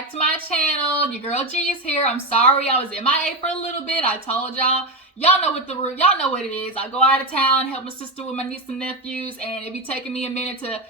back to my channel. Your girl G is here. I'm sorry I was MIA for a little bit. I told y'all. Y'all know what it is. I go out of town, help my sister with my niece and nephews, and it be taking me a minute to,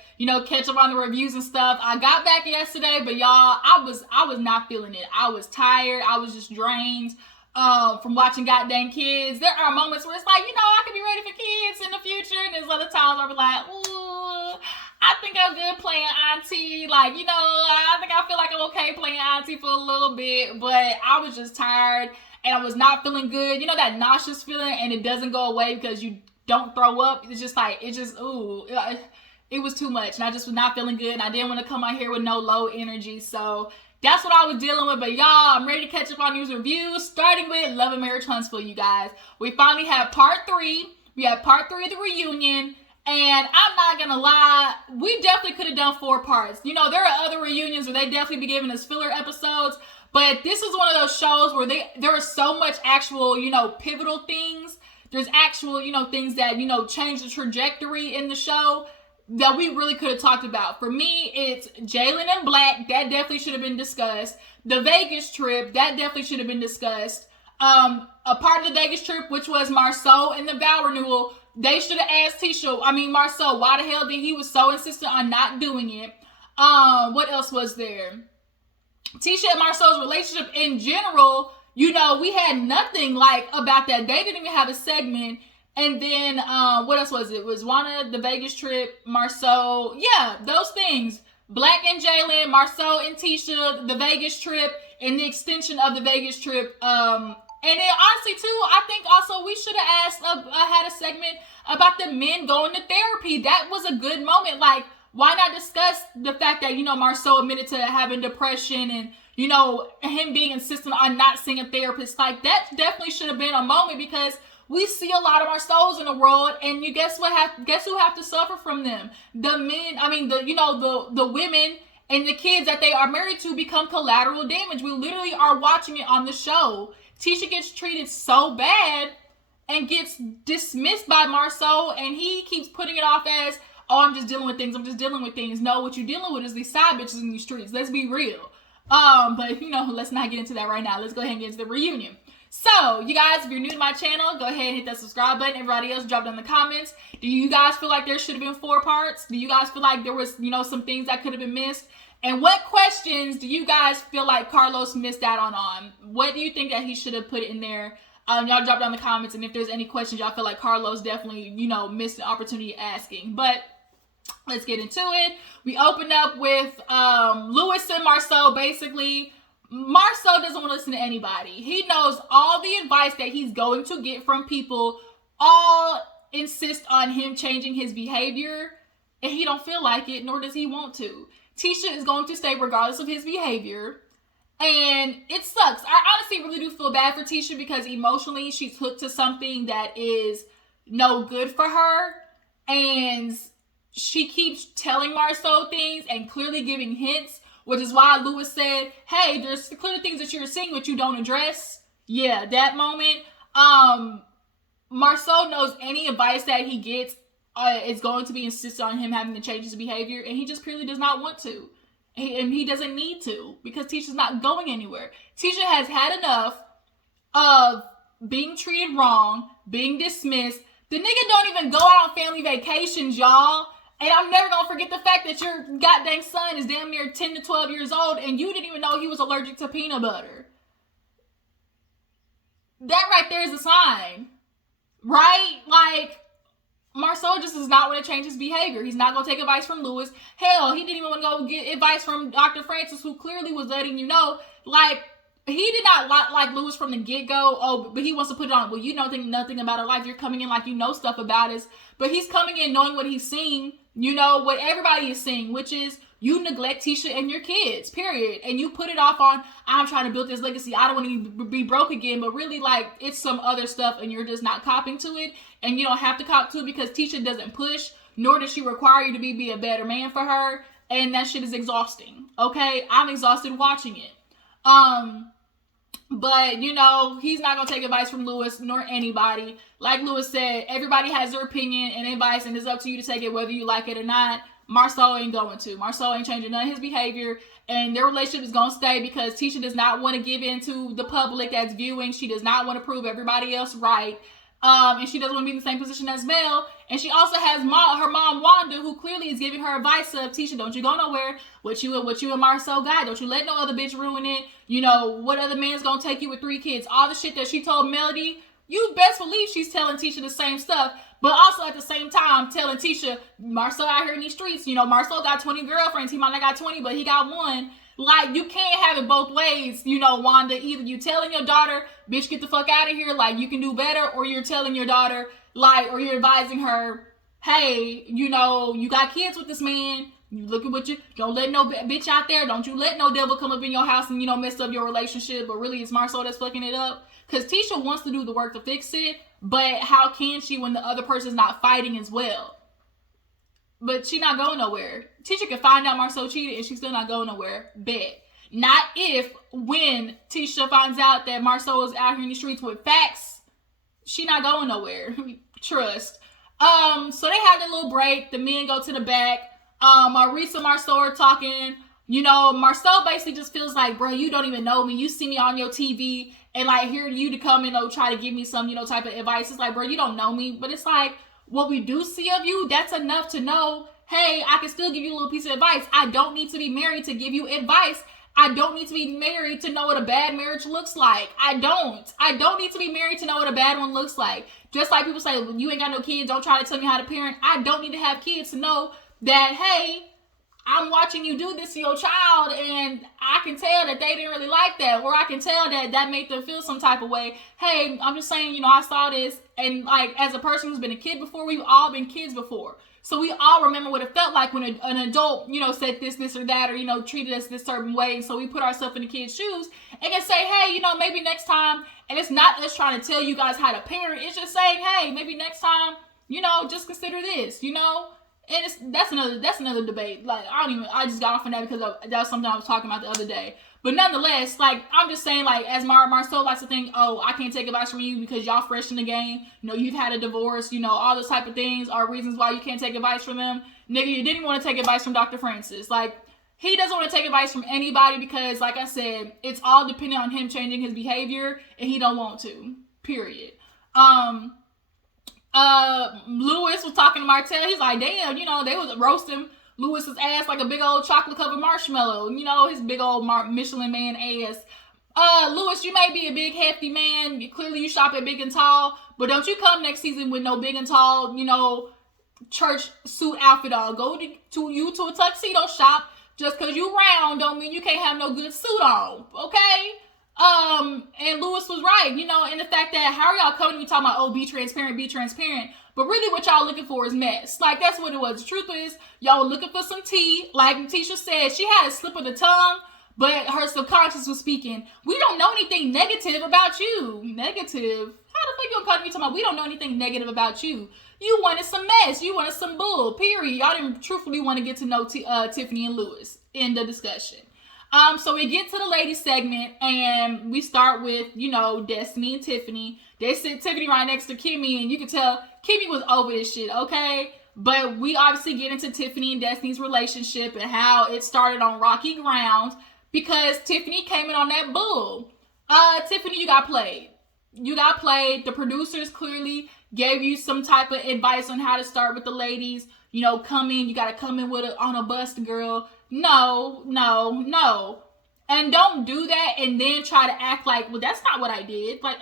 catch up on the reviews and stuff. I got back yesterday, but y'all, I was not feeling it. I was tired. I was just drained from watching goddamn kids. There are moments where it's like, I could be ready for kids in the future, and there's other times where I'm like, ooh, I think I'm good playing auntie. Like, I think I feel like I'm okay playing auntie for a little bit, but I was just tired and I was not feeling good. That nauseous feeling, and it doesn't go away because you don't throw up. It's just like, it was too much, and I just was not feeling good, and I didn't want to come out here with no low energy, so that's what I was dealing with. But y'all, I'm ready to catch up on these reviews, starting with Love and Marriage Huntsville, you guys. We finally have part 3. We have part 3 of the reunion. And I'm not gonna lie, we definitely could have done 4 parts. There are other reunions where they definitely be giving us filler episodes, but this is one of those shows where there was so much actual, pivotal things. There's actual, things that, change the trajectory in the show that we really could have talked about. For me, it's Jalen and Black. That definitely should have been discussed. The Vegas trip, that definitely should have been discussed. A part of the Vegas trip, which was Marsaue and the vow renewal, they should have asked Marsaue, why the hell did he was so insistent on not doing it? What else was there? Tisha and Marsaue's relationship in general, we had nothing about that. They didn't even have a segment. And then, what else was it? It was Wanda, the Vegas trip, Marsaue. Yeah, those things. Black and Jalen, Marsaue and Tisha, the Vegas trip, and the extension of the Vegas trip. And then honestly too, I think also we should have had a segment about the men going to therapy. That was a good moment. Like, why not discuss the fact that, Marsaue admitted to having depression and, him being insistent on not seeing a therapist. Like, that definitely should have been a moment because we see a lot of Marsaues in the world, and guess who have to suffer from them? The men, the women and the kids that they are married to become collateral damage. We literally are watching it on the show. Tisha gets treated so bad and gets dismissed by Marsaue, and he keeps putting it off as, oh, I'm just dealing with things. No, what you're dealing with is these side bitches in these streets. Let's be real. But let's not get into that right now. Let's go ahead and get into the reunion. So, you guys, if you're new to my channel, go ahead and hit that subscribe button. Everybody else, drop down in the comments. Do you guys feel like there should have been 4 parts? Do you guys feel like there was, some things that could have been missed? And what questions do you guys feel like Carlos missed out on? What do you think that he should have put in there? Y'all drop down in the comments, and if there's any questions y'all feel like Carlos definitely, missed the opportunity of asking. But let's get into it. We opened up with Louis and Marsaue. Basically, Marsaue doesn't want to listen to anybody. He knows all the advice that he's going to get from people all insist on him changing his behavior, and he don't feel like it, nor does he want to. Tisha is going to stay regardless of his behavior, and it sucks. I honestly really do feel bad for Tisha because emotionally she's hooked to something that is no good for her, and she keeps telling Marsaue things and clearly giving hints, which is why Louis said, hey, there's clearly things that you're seeing which you don't address. Yeah, that moment. Marsaue knows any advice that he gets is going to be insisted on him having to change his behavior, and he just purely does not want to. And he doesn't need to because Tisha's not going anywhere. Tisha has had enough of being treated wrong, being dismissed. The nigga don't even go out on family vacations, y'all. And I'm never going to forget the fact that your goddamn son is damn near 10 to 12 years old and you didn't even know he was allergic to peanut butter. That right there is a sign. Right? Like, Marsaue just does not want to change his behavior. He's not going to take advice from Louis. Hell, he didn't even want to go get advice from Dr. Francis, who clearly was letting you know, like, he did not like Louis from the get-go. Oh, but he wants to put it on. Well, you don't think nothing about her life. You're coming in like you know stuff about us. But he's coming in knowing what he's seeing. What everybody is seeing, which is you neglect Tisha and your kids, period. And you put it off on, I'm trying to build this legacy. I don't want to be broke again. But really, like, it's some other stuff and you're just not copping to it. And you don't have to cop to it because Tisha doesn't push, nor does she require you to be a better man for her. And that shit is exhausting. Okay? I'm exhausted watching it. But, he's not going to take advice from Louis nor anybody. Like Louis said, everybody has their opinion and advice, and it's up to you to take it whether you like it or not. Marsaue ain't going to. Marsaue ain't changing none of his behavior, and their relationship is going to stay because Tisha does not want to give in to the public that's viewing. She does not want to prove everybody else right. And she doesn't want to be in the same position as Mel. And she also has her mom, Wanda, who clearly is giving her advice of, Tisha, don't you go nowhere. What you and Marsaue got, don't you let no other bitch ruin it. You know, what other man's gonna take you with 3 kids? All the shit that she told Melody, you best believe she's telling Tisha the same stuff. But also at the same time telling Tisha, Marsaue out here in these streets, you know, Marsaue got 20 girlfriends. He might not got 20, but he got one. Like, you can't have it both ways, you know, Wanda. Either you telling your daughter, bitch, get the fuck out of here, like, you can do better, or you're telling your daughter, like, or you're advising her, hey, you know, you got kids with this man, you look at what you, don't let no bitch out there, don't you let no devil come up in your house and, you know, mess up your relationship, but really it's Marsaue that's fucking it up. Because Tisha wants to do the work to fix it, but how can she when the other person's not fighting as well? But she not going nowhere. Tisha can find out Marsaue cheated and she's still not going nowhere. Bet. Not if, when Tisha finds out that Marsaue is out here in the streets with facts, she not going nowhere. Trust. So they have their little break. The men go to the back. Maurice and Marsaue are talking. You know, Marsaue basically just feels like, bro, you don't even know me. You see me on your TV and like hear you to come and try to give me some, you know, type of advice. It's like, bro, you don't know me. But it's like, what we do see of you, that's enough to know, hey, I can still give you a little piece of advice. I don't need to be married to give you advice. I don't need to be married to know what a bad marriage looks like. I don't need to be married to know what a bad one looks like. Just like people say, you ain't got no kids, don't try to tell me how to parent. I don't need to have kids to know that, hey, I'm watching you do this to your child and I can tell that they didn't really like that, or I can tell that that made them feel some type of way. Hey, I'm just saying, you know, I saw this, and like, as a person who's been a kid before, we've all been kids before. So we all remember what it felt like when an adult, you know, said this or that, or, you know, treated us this certain way. So we put ourselves in the kid's shoes and can say, hey, you know, maybe next time, and it's not us trying to tell you guys how to parent, it's just saying, hey, maybe next time, you know, just consider this, you know. And that's another debate. Like, I just got off on that because that was something I was talking about the other day. But nonetheless, like, I'm just saying, like, as Marsaue likes to think, oh, I can't take advice from you because y'all fresh in the game. You know, you've had a divorce, you know, all those type of things are reasons why you can't take advice from them. Nigga, you didn't want to take advice from Dr. Francis. Like, he doesn't want to take advice from anybody because, like I said, it's all dependent on him changing his behavior, and he don't want to. Period. Lewis was talking to Martell. He's like, damn, you know, they was roasting Lewis's ass like a big old chocolate covered marshmallow. You know, his big old Michelin man ass. Lewis, you may be a big hefty man. Clearly you shop at Big and Tall, but don't you come next season with no Big and Tall, you know, church suit outfit on. Go to a tuxedo shop. Just because you round don't mean you can't have no good suit on, okay? And Lewis was right, you know, in the fact that how are y'all coming to me talking about, oh, be transparent, but really what y'all looking for is mess. Like, that's what it was. The truth is, y'all were looking for some tea. Like Tisha said, she had a slip of the tongue, but her subconscious was speaking. We don't know anything negative about you. Negative? How the fuck you gonna come to me talking about we don't know anything negative about you? You wanted some mess. You wanted some bull, period. Y'all didn't truthfully want to get to know Tiffany and Lewis in the discussion. So we get to the ladies segment and we start with, you know, Destiny and Tiffany. They sit Tiffany right next to Kimmi and you can tell Kimmi was over this shit, okay? But we obviously get into Tiffany and Destiny's relationship and how it started on rocky ground because Tiffany came in on that bull. Tiffany, you got played. You got played. The producers clearly gave you some type of advice on how to start with the ladies. You know, come in, you got to come in with on a bust, girl. No. And don't do that and then try to act like, well, that's not what I did. Like,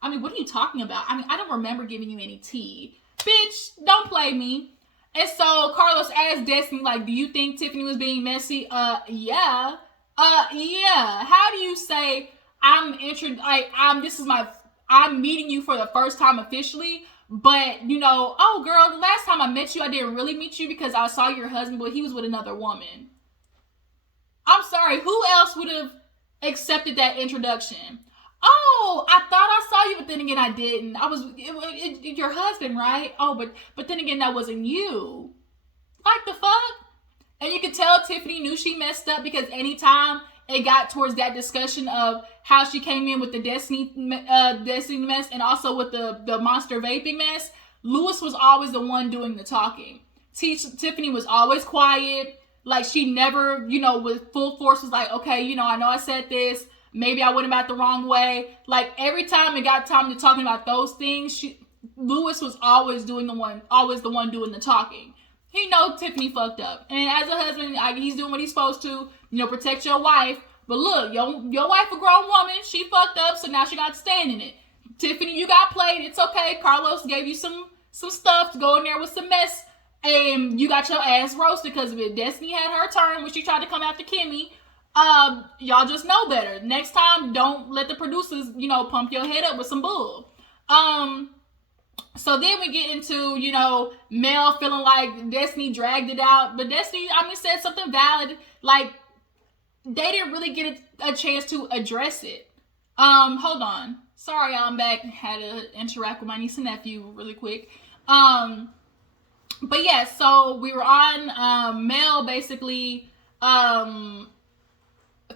I mean, what are you talking about? I mean, I don't remember giving you any tea. Bitch, don't play me. And so Carlos asked Destiny, like, do you think Tiffany was being messy? Yeah. Yeah. How do you say I'm meeting you for the first time officially, but, you know, oh, girl, the last time I met you, I didn't really meet you because I saw your husband, but he was with another woman. I'm sorry, who else would have accepted that introduction? Oh, I thought I saw you, but then again, I didn't. Your husband, right? Oh, but then again, that wasn't you. Like the fuck? And you could tell Tiffany knew she messed up because anytime it got towards that discussion of how she came in with the Destiny mess and also with the monster vaping mess, Lewis was always the one doing the talking. Tiffany was always quiet. Like, she never, with full force was like, okay, I know I said this. Maybe I went about the wrong way. Like, every time it got time to talking about those things, Lewis was always the one doing the talking. He knows Tiffany fucked up. And as a husband, he's doing what he's supposed to, protect your wife. But look, your wife a grown woman. She fucked up, so now she got to stand in it. Tiffany, you got played. It's okay. Carlos gave you some stuff to go in there with some mess. And you got your ass roasted because of it. Destiny had her turn when she tried to come after Kimmi. Y'all just know better. Next time, don't let the producers, pump your head up with some bull. So then we get into, Mel feeling like Destiny dragged it out. But Destiny, said something valid. Like, they didn't really get a chance to address it. Hold on. Sorry, I'm back. Had to interact with my niece and nephew really quick. But yeah, so we were on Mel basically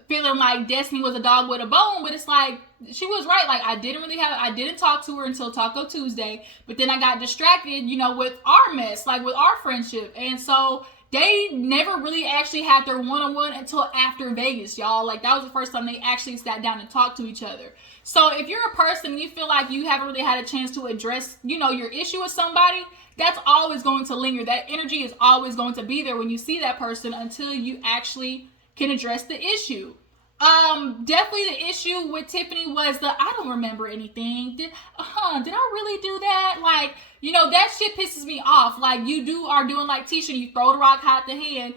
feeling like Destiny was a dog with a bone, but it's like, she was right. Like, I didn't talk to her until Taco Tuesday, but then I got distracted, with our mess, like with our friendship. And so they never really actually had their one-on-one until after Vegas, y'all. Like, that was the first time they actually sat down and talked to each other. So if you're a person, you feel like you haven't really had a chance to address, your issue with somebody, that's always going to linger. That energy is always going to be there when you see that person until you actually can address the issue. Definitely the issue with Tiffany was I don't remember anything. Did I really do that? Like, that shit pisses me off. Like, you are doing like Tisha, you throw the rock, hide the hand,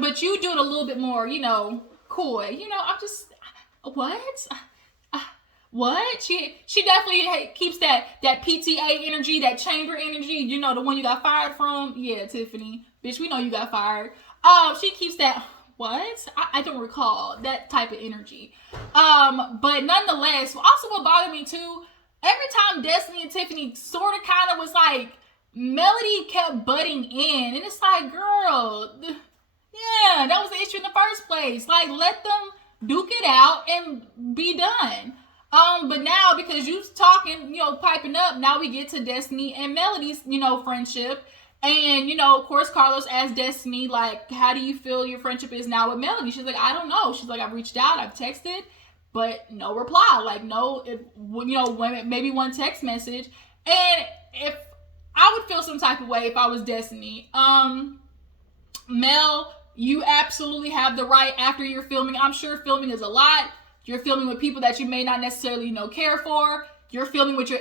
but you do it a little bit more, coy. I'm just, what? She definitely keeps that PTA energy, that chamber energy, the one you got fired from. Yeah, Tiffany, bitch, we know you got fired. She keeps that. What? I don't recall that type of energy. But nonetheless, also what bothered me too, every time Destiny and Tiffany sort of kind of was like, Melody kept butting in, and it's like, girl, yeah, that was the issue in the first place. Like, let them duke it out and be done. But now, because you talking, piping up, now we get to Destiny and Melody's, friendship. And, of course, Carlos asked Destiny, like, how do you feel your friendship is now with Melody? She's like, I don't know. She's like, I've reached out, I've texted, but no reply. Like, no, maybe one text message. And if I would feel some type of way if I was Destiny. Mel, you absolutely have the right after you're filming. I'm sure filming is a lot. You're filming with people that you may not necessarily, care for. You're filming with your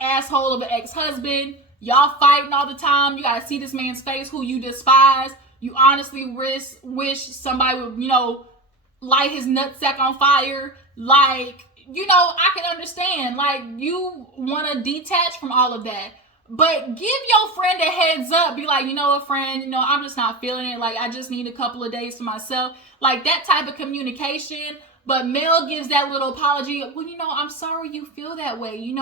asshole of an ex-husband. Y'all fighting all the time. You gotta see this man's face who you despise. You honestly wish somebody would, light his nutsack on fire. Like, I can understand. Like, you want to detach from all of that. But give your friend a heads up. Be like, friend, I'm just not feeling it. Like, I just need a couple of days to myself. Like, that type of communication. But Mel gives that little apology. Well, I'm sorry you feel that way.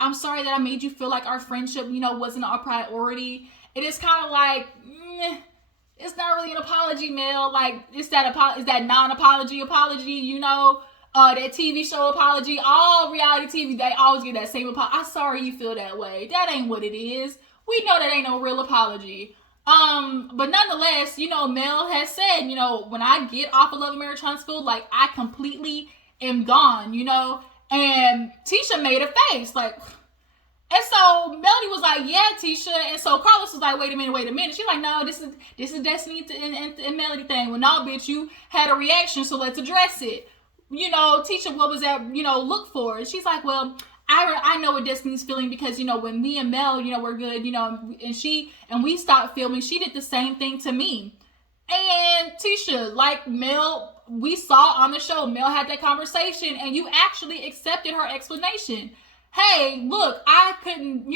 I'm sorry that I made you feel like our friendship, wasn't a priority. It is kind of like, it's not really an apology, Mel. Like, it's that non-apology apology, that TV show apology. All reality TV, they always get that same apology. I'm sorry you feel that way. That ain't what it is. We know that ain't no real apology. But nonetheless, Mel has said, when I get off of Love and Marriage Huntsville, like, I completely am gone, and Tisha made a face, like, and so Melody was like, yeah, Tisha, and so Carlos was like, wait a minute, she's like, no, this is Destiny and Melody thing. Well, no, bitch, you had a reaction, so let's address it. Tisha, what was that, look for? And she's like, well, I know what Destiny's feeling because, when me and Mel, we're good, and we stopped filming, she did the same thing to me. And Tisha, like Mel, we saw on the show, Mel had that conversation and you actually accepted her explanation. Hey, look, I couldn't,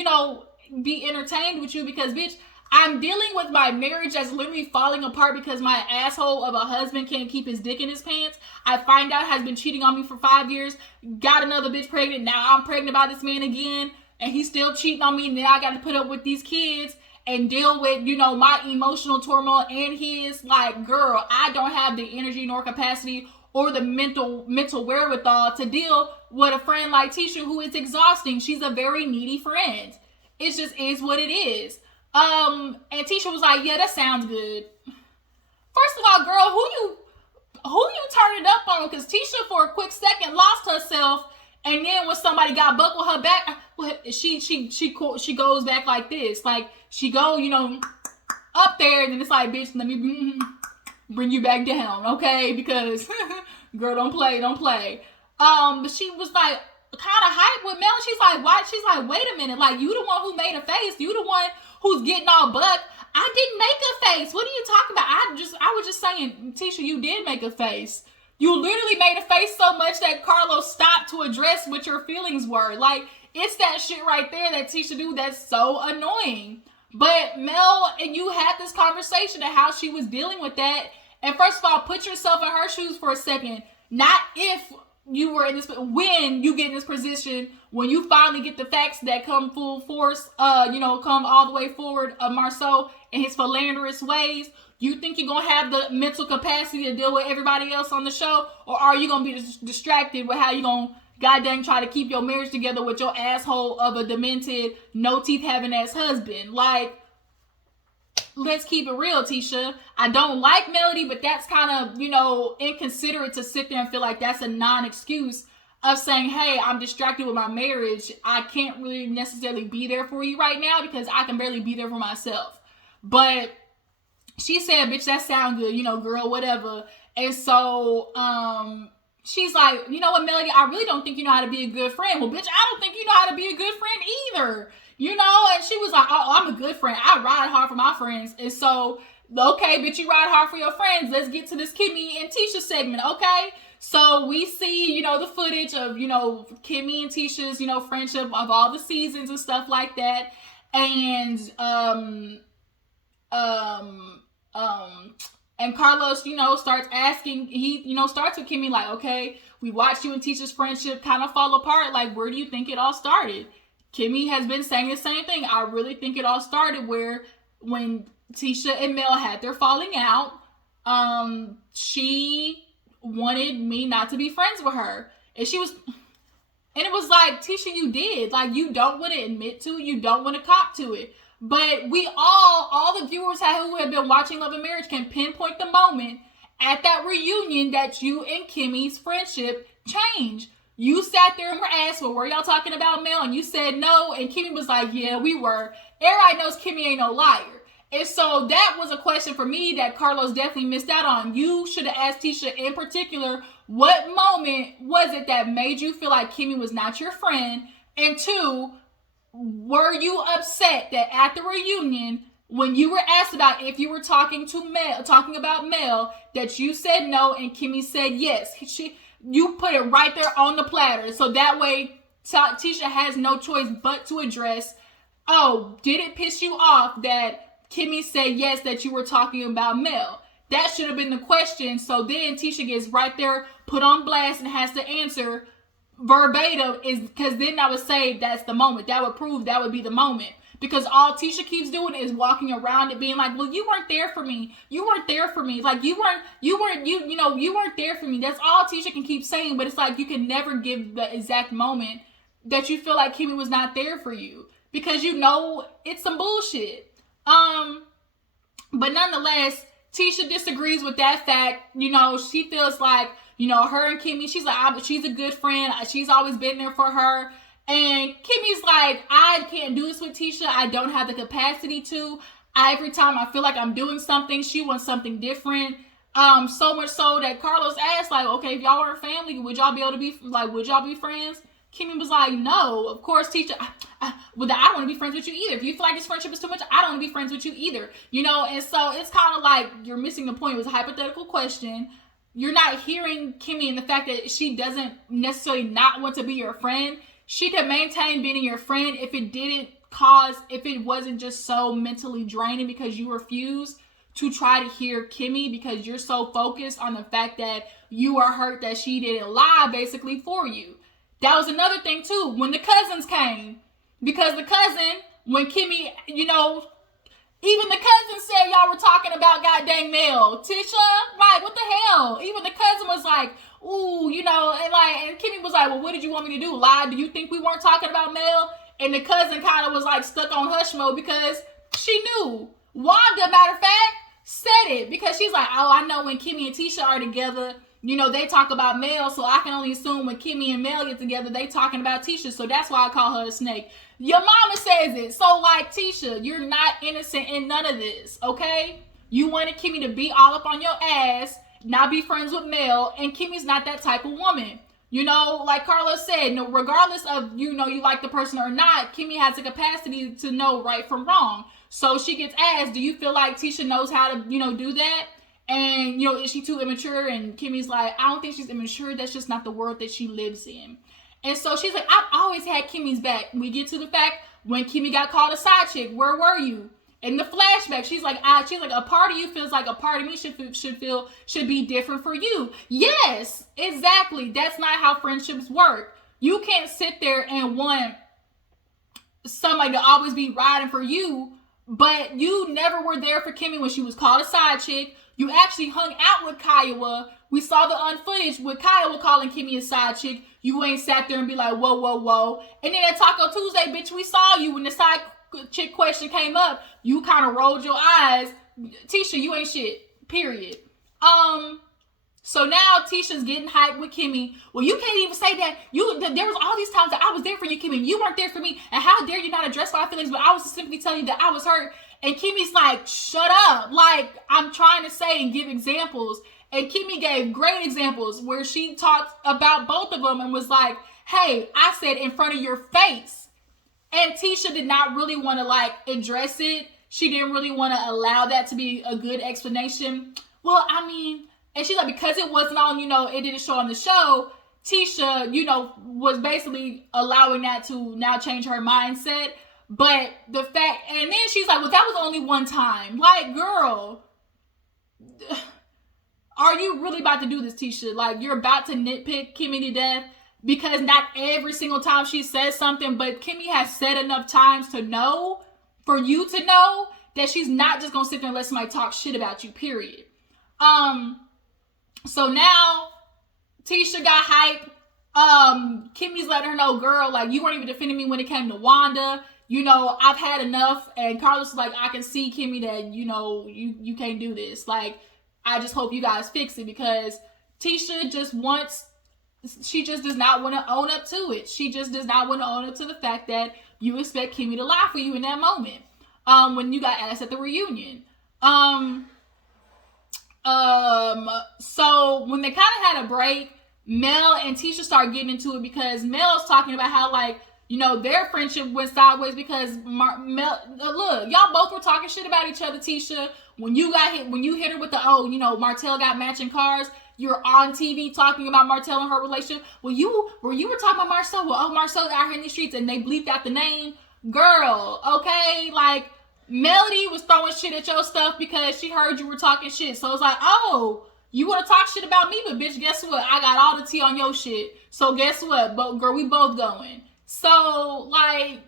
be entertained with you because, bitch, I'm dealing with my marriage that's literally falling apart because my asshole of a husband can't keep his dick in his pants. I find out has been cheating on me for 5 years, got another bitch pregnant. Now I'm pregnant by this man again, and he's still cheating on me. And now I got to put up with these kids and deal with, my emotional turmoil and his. Like, girl, I don't have the energy nor capacity or the mental wherewithal to deal with a friend like Tisha who is exhausting. She's a very needy friend. It just is what it is. And Tisha was like, yeah, that sounds good. First of all, girl, who you turning up on? Because Tisha, for a quick second, lost herself, and then when somebody got buckled her back, she goes back like this, like she go, up there, and then it's like, bitch, let me bring you back down, okay? Because girl, don't play. But she was like kind of hyped with Mel. She's like, why? She's like, wait a minute, like you the one who made a face, you the one who's getting all buck. I didn't make a face. What are you talking about? I was just saying, Tisha, you did make a face. You literally made a face so much that Carlos stopped to address what your feelings were. Like, it's that shit right there that Tisha do that's so annoying. But Mel and you had this conversation of how she was dealing with that. And first of all, put yourself in her shoes for a second. Not if you were in this, when you get in this position, when you finally get the facts that come full force, come all the way forward of Marsaue and his philanderous ways, you think you're going to have the mental capacity to deal with everybody else on the show? Or are you going to be distracted with how you going to goddamn try to keep your marriage together with your asshole of a demented, no teeth having ass husband? Like, let's keep it real, Tisha. I don't like Melody, but that's kind of, inconsiderate to sit there and feel like that's a non-excuse of saying, hey, I'm distracted with my marriage. I can't really necessarily be there for you right now because I can barely be there for myself. But she said, bitch, that sound good, girl, whatever. And so, she's like, you know what, Melody, I really don't think you know how to be a good friend. Well, bitch, I don't think you know how to be a good friend either. And she was like, oh, I'm a good friend. I ride hard for my friends. And so, okay, bitch, you ride hard for your friends. Let's get to this Kimmi and Tisha segment, okay? So we see, the footage of, Kimmi and Tisha's, friendship of all the seasons and stuff like that. And, and Carlos, starts asking, he, starts with Kimmi like, okay, we watched you and Tisha's friendship kind of fall apart. Like, where do you think it all started? Kimmi has been saying the same thing. I really think it all started when Tisha and Mel had their falling out, she wanted me not to be friends with her. And it was like, Tisha, you did. Like, you don't want to admit to it. You don't want to cop to it. But we all the viewers who have been watching Love and Marriage can pinpoint the moment at that reunion that you and Kimmy's friendship changed. You sat there and were asked, well, were y'all talking about Mel? And you said no. And Kimmi was like, yeah, we were. Everybody knows Kimmi ain't no liar. And so that was a question for me that Carlos definitely missed out on. You should have asked Tisha in particular, what moment was it that made you feel like Kimmi was not your friend? And two, were you upset that at the reunion, when you were asked about if you were talking about Mel, that you said no and Kimmi said yes? You put it right there on the platter. So that way, Tisha has no choice but to address, oh, did it piss you off that Kimmi said yes, that you were talking about Mel? That should have been the question. So then Tisha gets right there, put on blast, and has to answer verbatim, is because then I would say that's the moment. That would prove that would be the moment. Because all Tisha keeps doing is walking around it being like, well, you weren't there for me. You weren't there for me. Like, you weren't there for me. That's all Tisha can keep saying, but it's like you can never give the exact moment that you feel like Kimmi was not there for you. Because it's some bullshit. But nonetheless, Tisha disagrees with that fact. She feels like, her and Kimmi, she's like, she's a good friend. She's always been there for her. And Kimmy's like, I can't do this with Tisha. I don't have the capacity to. Every time I feel like I'm doing something, she wants something different. So much so that Carlos asked, like, okay, if y'all weren't family, would y'all be friends? Kimmi was like, no, of course, Tisha, I don't want to be friends with you either. If you feel like this friendship is too much, I don't want to be friends with you either. And so it's kind of like you're missing the point. It was a hypothetical question. You're not hearing Kimmi and the fact that she doesn't necessarily not want to be your friend. She could maintain being your friend if it wasn't just so mentally draining because you refuse to try to hear Kimmi because you're so focused on the fact that you are hurt that she didn't lie basically for you. That was another thing too, when the cousins came. Because the cousin, when Kimmi, even the cousin said y'all were talking about goddamn Mel. Tisha, like, what the hell? Even the cousin was like, ooh, and Kimmi was like, well, what did you want me to do? Lie? Do you think we weren't talking about Mel? And the cousin kind of was like stuck on hush mode because she knew. Wanda, matter of fact, said it because she's like, oh, I know when Kimmi and Tisha are together, you know, they talk about Mel, so I can only assume when Kimmi and Mel get together, they talking about Tisha, so that's why I call her a snake. Your mama says it. So, like, Tisha, you're not innocent in none of this, okay? You wanted Kimmi to be all up on your ass, not be friends with Mel, and Kimmi's not that type of woman. You know, like Carlos said, no, regardless of, you know, you like the person or not, Kimmi has the capacity to know right from wrong. So she gets asked, do you feel like Tisha knows how to, you know, do that? And, you know, is she too immature? And Kimmy's like, I don't think she's immature. That's just not the world that she lives in. And so she's like, I've always had Kimmy's back. We get to the fact when Kimmi got called a side chick, where were you? In the flashback, she's like, a part of you feels like a part of me should be different for you. Yes, exactly. That's not how friendships work. You can't sit there and want somebody to always be riding for you, but you never were there for Kimmi when she was called a side chick. You actually hung out with Kiowa. We saw the footage with Kiowa calling Kimmi a side chick. You ain't sat there and be like, whoa, whoa, whoa. And then at Taco Tuesday, bitch, we saw you when the side chick question came up. You kind of rolled your eyes. Tisha, you ain't shit. Period. So now Tisha's getting hyped with Kimmi. Well, you can't even say that. There was all these times that I was there for you, Kimmi. You weren't there for me. And how dare you not address my feelings? But I was simply telling you that I was hurt. And Kimmy's like, shut up. Like, I'm trying to say and give examples. And Kimmi gave great examples where she talked about both of them and was like, hey, I said in front of your face. And Tisha did not really want to, like, address it. She didn't really want to allow that to be a good explanation. Well, I mean, and she's like, because it wasn't on, you know, it didn't show on the show, Tisha, you know, was basically allowing that to now change her mindset. But the fact, and then she's like, well, that was only one time. Like, girl, are you really about to do this, Tisha? Like, you're about to nitpick Kimmi to death? Because not every single time she says something, but Kimmi has said enough times to know, for you to know, that she's not just going to sit there and let somebody talk shit about you, period. So now, Tisha got hype. Kimmy's letting her know, girl, like, you weren't even defending me when it came to Wanda. You know, I've had enough. And Carlos is like, I can see, Kimmi, that, you know, you can't do this. Like, I just hope you guys fix it, because Tisha she just does not want to own up to it. She just does not want to own up to the fact that you expect Kimmi to lie for you in that moment. When you got asked at the reunion. So when they kind of had a break, Mel and Tisha start getting into it, because Mel's talking about how, like, you know, their friendship went sideways because look, y'all both were talking shit about each other, Tisha. When you hit her with the, oh, you know, Martell got matching cars, you're on TV talking about Martell and her relationship. Well, you were talking about Marsaue. Well, oh, Marsaue out here in the streets, and they bleeped out the name. Girl, okay? Like, Melody was throwing shit at your stuff because she heard you were talking shit. So it's like, oh, you want to talk shit about me, but bitch, guess what? I got all the tea on your shit. So guess what? But girl, we both going. So, like,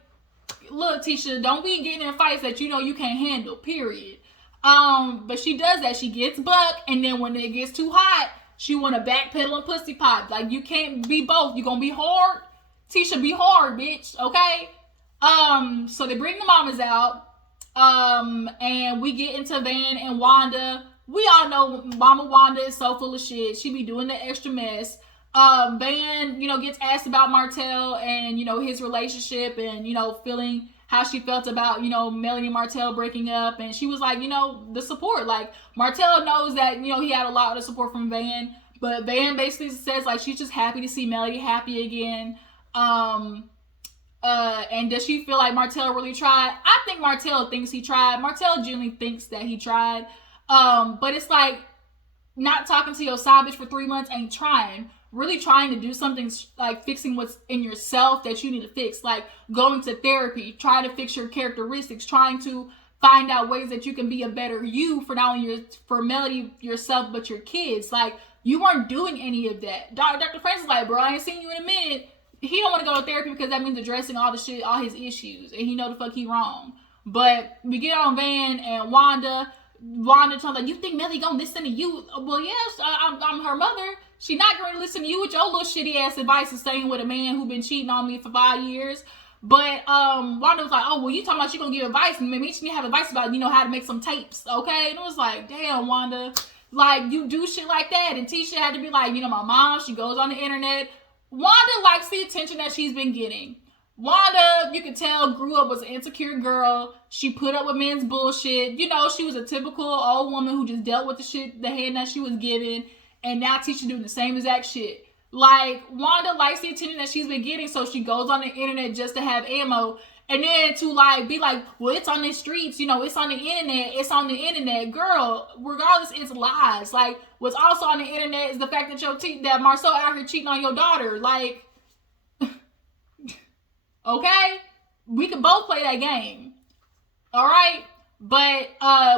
look, Tisha, don't be getting in fights that you know you can't handle, period. But she does that. She gets buck, and then when it gets too hot, she want to backpedal and pussy pop. Like, you can't be both. You gonna be hard? Tisha, be hard, bitch, okay? So they bring the mamas out. And we get into Van and Wanda. We all know Mama Wanda is so full of shit. She be doing the extra mess. Van, you know, gets asked about Martell and, you know, his relationship and, you know, feeling how she felt about, you know, Melanie and Martell breaking up. And she was like, you know, the support. Like, Martell knows that, you know, he had a lot of support from Van. But Van basically says, like, she's just happy to see Melanie happy again. And does she feel like Martell really tried? I think Martell thinks he tried. Martell genuinely thinks that he tried. But it's like, not talking to your side bitch for 3 months ain't trying. Really trying to do something like fixing what's in yourself that you need to fix. Like going to therapy, trying to fix your characteristics, trying to find out ways that you can be a better you for not only for Melody, yourself, but your kids. Like, you weren't doing any of that. Dr. Francis is like, bro, I ain't seen you in a minute. He don't want to go to therapy because that means addressing all the shit, all his issues, and he know the fuck he wrong. But we get on Van and Wanda talking like, you think Melly gonna listen to you? Well, yes, I'm her mother. She not gonna listen to you with your little shitty ass advice of staying with a man who been cheating on me for 5 years. But Wanda was like, oh, well, you talking about you gonna give advice, and maybe you have advice about, how to make some tapes, okay? And it was like, damn, Wanda, like, you do shit like that. And Tisha had to be like, my mom, she goes on the internet. Wanda likes the attention that she's been getting. Wanda, you can tell, grew up was an insecure girl. She put up with men's bullshit. She was a typical old woman who just dealt with the hand that she was given. And now Tisha doing the same exact shit. Like, Wanda likes the attention that she's been getting, so she goes on the internet just to have ammo. And then to, like, be like, well, it's on the streets, it's on the internet, Girl, regardless, it's lies. Like, what's also on the internet is the fact that that Marsaue out here cheating on your daughter. Like, okay? We could both play that game. Alright? But,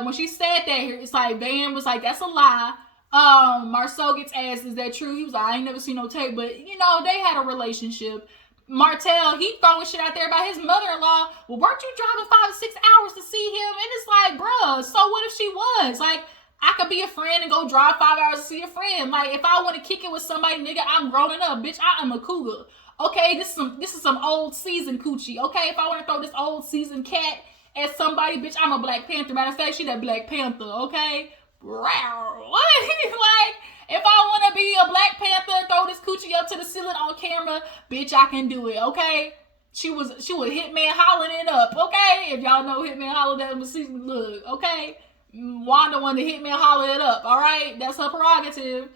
when she said that, it's like, Van was like, that's a lie. Marsaue gets asked, is that true? He was like, I ain't never seen no tape, but, they had a relationship. Martell, he throwing shit out there about his mother-in-law. Well, weren't you driving 5 to 6 hours to see him? And it's like, bruh, so what if she was? Like, I could be a friend and go drive 5 hours to see a friend. Like, if I want to kick it with somebody, nigga, I'm growing up. Bitch, I am a cougar. Okay, this is some old season coochie. Okay, if I want to throw this old season cat at somebody, bitch, I'm a Black Panther. Matter of fact, she that Black Panther, okay? What? Like, if I want to be a Black Panther and throw this coochie up to the ceiling on camera, bitch, I can do it, okay? She was Hitman hollering it up, okay? If y'all know Hitman hollering at him, look, okay? Wanda wanted Hitman holler it up, all right? That's her prerogative.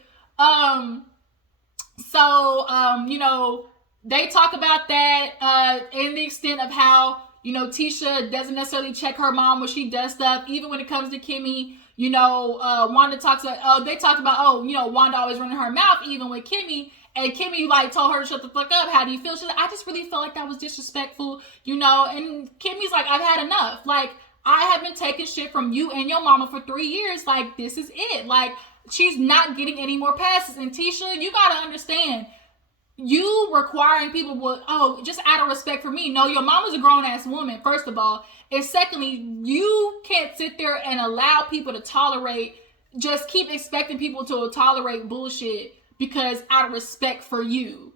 They talk about that in the extent of how, Tisha doesn't necessarily check her mom when she does stuff, even when it comes to Kimmi. Wanda talks about, they talked about, Wanda always running her mouth, even with Kimmi, and Kimmi, like, told her to shut the fuck up. How do you feel? She's like, I just really felt like that was disrespectful, and Kimmy's like, I've had enough. Like, I have been taking shit from you and your mama for 3 years. Like, this is it. Like, she's not getting any more passes. And Tisha, you gotta understand, you requiring people just out of respect for me. No, your mama's a grown-ass woman, first of all. And secondly, you can't sit there and allow people to just keep expecting people to tolerate bullshit because out of respect for you.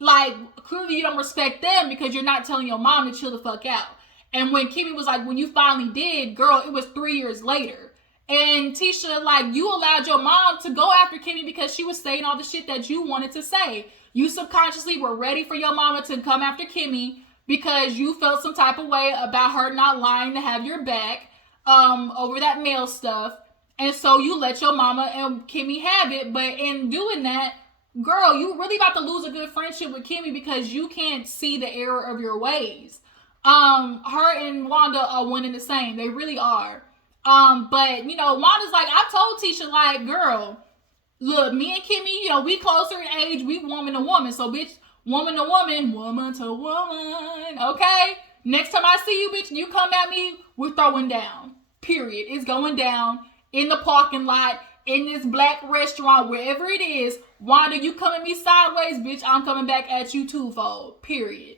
Like, clearly you don't respect them because you're not telling your mom to chill the fuck out. And when Kimmi was like, when you finally did, girl, it was 3 years later. And Tisha, like, you allowed your mom to go after Kimmi because she was saying all the shit that you wanted to say. You subconsciously were ready for your mama to come after Kimmi because you felt some type of way about her not lying to have your back over that male stuff. And so you let your mama and Kimmi have it. But in doing that, girl, you really about to lose a good friendship with Kimmi because you can't see the error of your ways. Her and Wanda are one and the same. They really are. But, Wanda's like, I told Tisha, like, girl, look, me and Kimmi, we closer in age, we woman to woman. So, bitch, woman to woman, woman to woman, okay? Next time I see you, bitch, and you come at me, we're throwing down. Period. It's going down in the parking lot, in this black restaurant, wherever it is. Wanda, you come at me sideways, bitch, I'm coming back at you twofold. Period.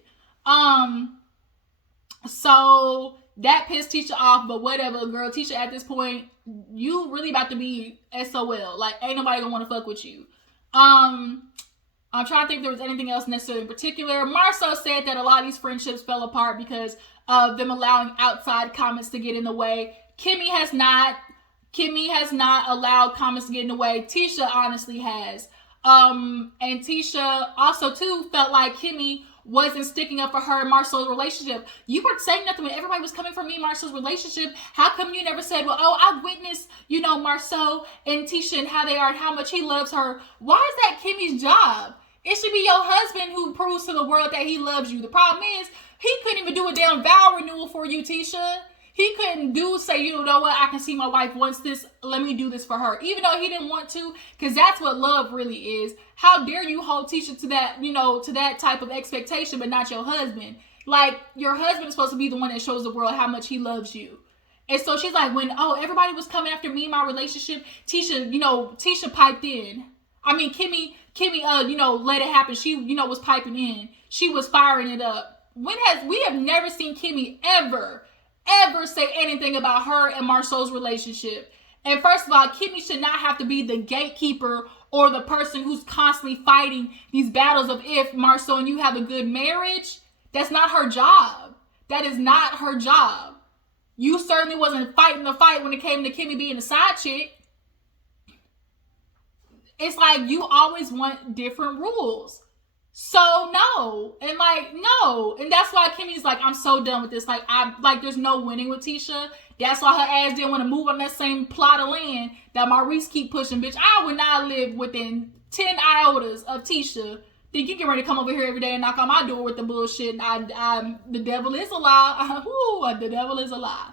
So that pissed Tisha off, but whatever, girl. Tisha, at this point, you really about to be SOL. Like, ain't nobody gonna want to fuck with you. I'm trying to think if there was anything else necessarily in particular. Marsaue said that a lot of these friendships fell apart because of them allowing outside comments to get in the way. Kimmi has not allowed comments to get in the way. Tisha honestly has. And Tisha also too felt like Kimmi wasn't sticking up for her and Marsaue's relationship. You weren't saying nothing when everybody was coming for me and Marsaue's relationship. How come you never said, well, I witnessed, Marsaue and Tisha and how they are and how much he loves her? Why is that Kimmi's job? It should be your husband who proves to the world that he loves you. The problem is, he couldn't even do a damn vow renewal for you, Tisha. He couldn't say, you know what, I can see my wife wants this, let me do this for her. Even though he didn't want to, because that's what love really is. How dare you hold Tisha to that, to that type of expectation, but not your husband. Like, your husband is supposed to be the one that shows the world how much he loves you. And so she's like, when, everybody was coming after me and my relationship, Tisha piped in. I mean, Kimmi, let it happen. She, was piping in. She was firing it up. We have never seen Kimmi ever say anything about her and Marsaue's relationship. And first of all, Kimmi should not have to be the gatekeeper or the person who's constantly fighting these battles of if Marsaue and you have a good marriage. That's not her job. That is not her job. You certainly wasn't fighting the fight when it came to Kimmi being a side chick. It's like you always want different rules. So no. And like, no. And that's why Kimmi's like, I'm so done with this. Like, there's no winning with Tisha. That's why her ass didn't want to move on that same plot of land that Maurice keep pushing. Bitch, I would not live within 10 iotas of Tisha. Think you get ready to come over here every day and knock on my door with the bullshit. The devil is a lie. Ooh, the devil is a lie.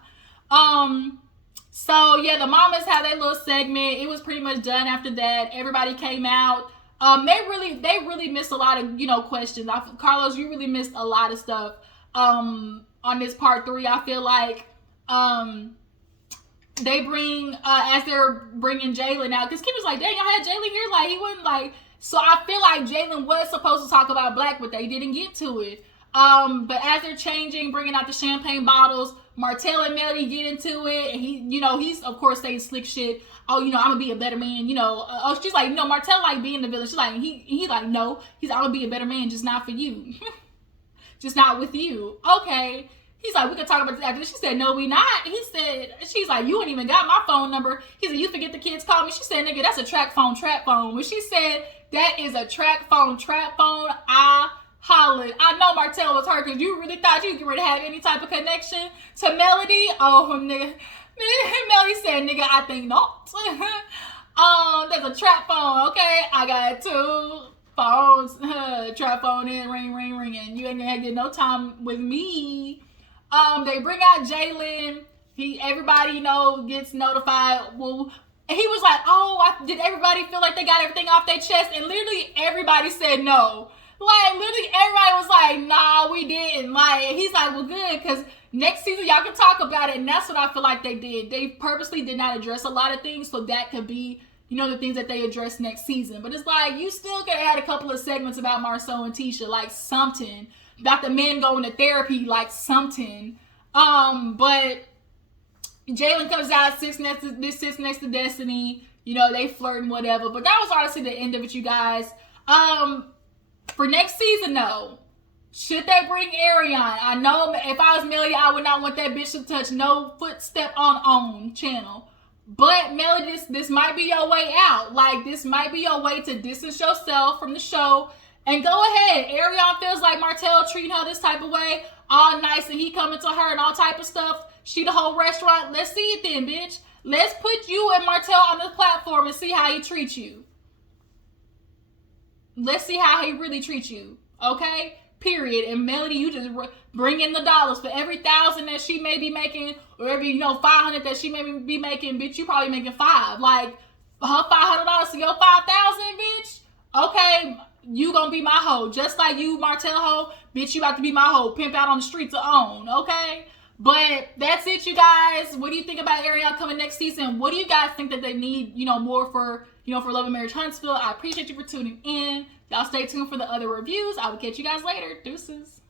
So yeah, the mamas had their little segment. It was pretty much done after that. Everybody came out. They really missed a lot of, questions. Carlos, you really missed a lot of stuff on this part 3. I feel like they bring as they're bringing Jalen out, because Kim was like, dang, y'all had Jalen here, like he wasn't like. So I feel like Jalen was supposed to talk about Black, but they didn't get to it. But as they're changing, bringing out the champagne bottles, Martell and Melody get into it, and he's of course saying slick shit. Oh, I'm gonna be a better man. She's like, no, Martell like being the villain. She's like, he's like, no, I'm gonna be a better man, just not for you, just not with you. Okay. He's like, we can talk about this after this. She said, no, we not. She's like, you ain't even got my phone number. He said, you forget the kids call me. She said, nigga, that's a trap phone. When she said that is a trap phone, I hollered. I know Martell was her because you really thought you could have any type of connection to Melody. Oh, nigga. Melody said, nigga, I think not. That's a trap phone, okay? I got 2 phones. Trap phone in, ring, and you ain't gonna get no time with me. They bring out Jalen. Everybody, gets notified. Well, and he was like, oh, did everybody feel like they got everything off their chest? And literally everybody said no. Like, literally everybody was like, nah, we didn't. Like, he's like, well, good, because next season y'all can talk about it. And that's what I feel like they did. They purposely did not address a lot of things, so that could be, the things that they address next season. But it's like, you still could have had a couple of segments about Marsaue and Tisha, like something. About the men going to therapy, like something. But Jalen comes out, sits next to Destiny. They flirt and whatever. But that was honestly the end of it, you guys. For next season, though, should they bring Arion? I know if I was Melody, I would not want that bitch to touch no footstep on channel. But Melody, this might be your way out. Like, this might be your way to distance yourself from the show. And go ahead. Arion feels like Martell treating her this type of way, all nice, and he coming to her and all type of stuff. She the whole restaurant. Let's see it then, bitch. Let's put you and Martell on the platform and see how he treats you. Let's see how he really treats you. Okay? Period. And Melody, you just bring in the dollars for every 1,000 that she may be making, or every 500 that she may be making, bitch. You probably making 5. Like her $500 to your 5,000, bitch. Okay, you gonna be my hoe, just like you, Martell hoe, bitch. You about to be my hoe, pimp out on the streets to own. Okay. But that's it, you guys. What do you think about Ariel coming next season? What do you guys think that they need, more for, for Love and Marriage Huntsville? I appreciate you for tuning in. Y'all stay tuned for the other reviews. I will catch you guys later. Deuces.